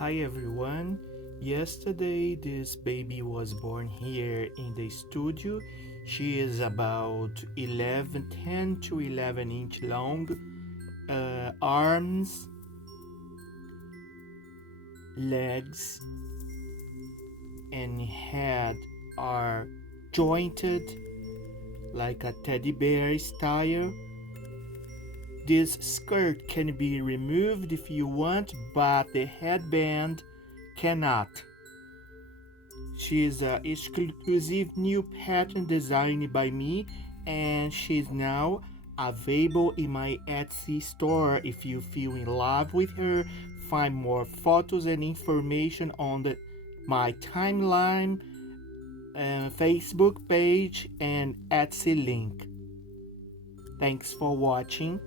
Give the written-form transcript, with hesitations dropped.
Hi everyone. Yesterday this baby was born here in the studio. She is about 10 to 11 inch long. Arms, legs, and head are jointed like a teddy bear style. This skirt can be removed if you want, but the headband cannot. She is an exclusive new pattern designed by me, and she's now available in my Etsy store. If you feel in love with her, find more photos and information on my timeline, Facebook page, and Etsy link. Thanks for watching.